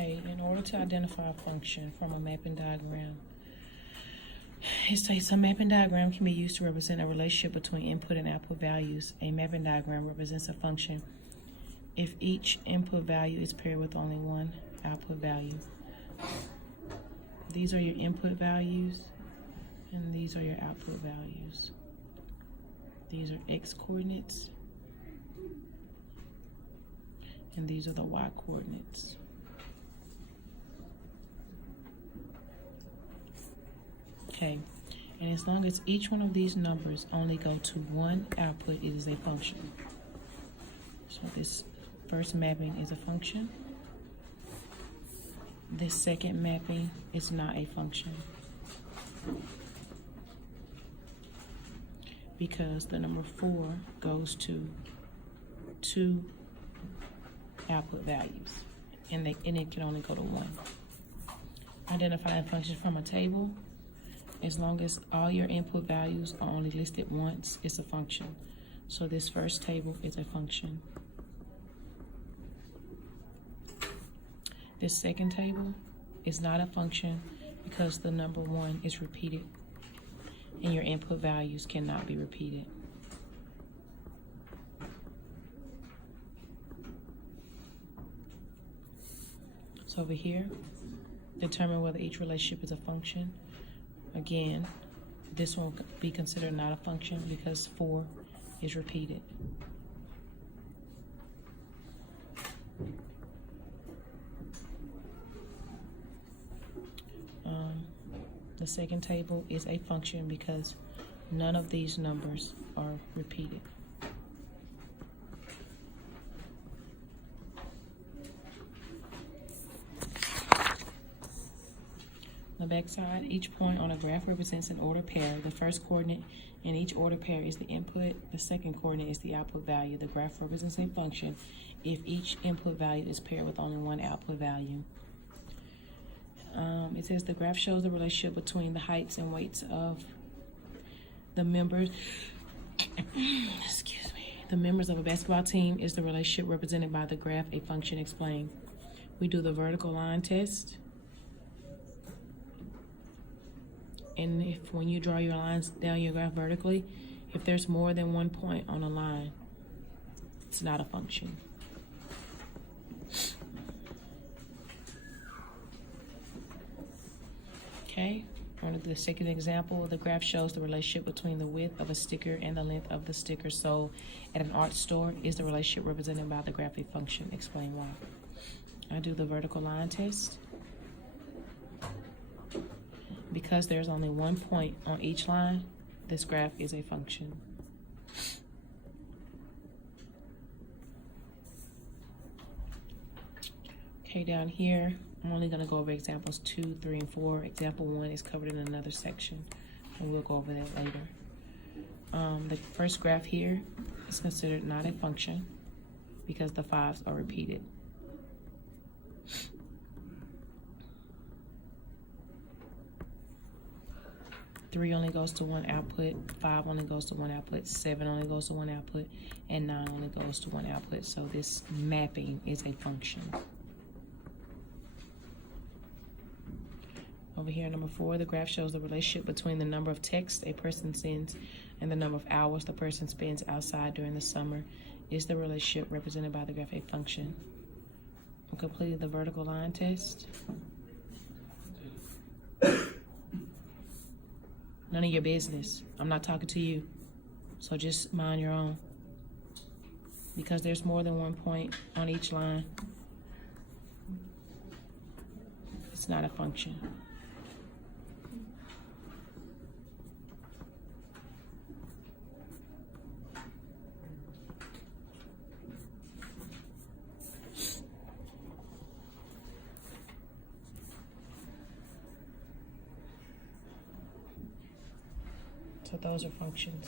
Okay, in order to identify a function from a mapping diagram, it states a mapping diagram can be used to represent a relationship between input and output values. A mapping diagram represents a function if each input value is paired with only one output value. These are your input values, and these are your output values. These are x coordinates, and these are the y coordinates. Okay, and as long as each one of these numbers only go to one output, it is a function. So this first mapping is a function. This second mapping is not a function, because the number 4 goes to 2 output values, and it can only go to 1. Identifying functions from a table. As long as all your input values are only listed once, it's a function. So this first table is a function. This second table is not a function because the number 1 is repeated, and your input values cannot be repeated. So over here, determine whether each relationship is a function. Again, this one will be considered not a function because 4 is repeated. The second table is a function because none of these numbers are repeated. On the back side, each point on a graph represents an ordered pair. The first coordinate in each ordered pair is the input. The second coordinate is the output value. The graph represents a function if each input value is paired with only one output value. It says the graph shows the relationship between the heights and weights of the members. Excuse me. The members of a basketball team is the relationship represented by the graph, a function explained. We do the vertical line test. And if when you draw your lines down your graph vertically, if there's more than one point on a line, it's not a function. Okay, on the second example, the graph shows the relationship between the width of a sticker and the length of the sticker sold at an art store. Is the relationship represented by the graph a function? Explain why. I do the vertical line test. Because there's only one point on each line, this graph is a function. Okay, down here, I'm only going to go over examples 2, 3, and 4. Example 1 is covered in another section, and we'll go over that later. The first graph here is considered not a function because the 5s are repeated. Three only goes to one output, 5 only goes to one output, 7 only goes to one output, and 9 only goes to one output. So this mapping is a function. Over here, number 4, the graph shows the relationship between the number of texts a person sends and the number of hours the person spends outside during the summer. Is the relationship represented by the graph a function? I completed the vertical line test. None of your business. I'm not talking to you. So just mind your own. Because there's more than one point on each line, it's not a function. So those are functions.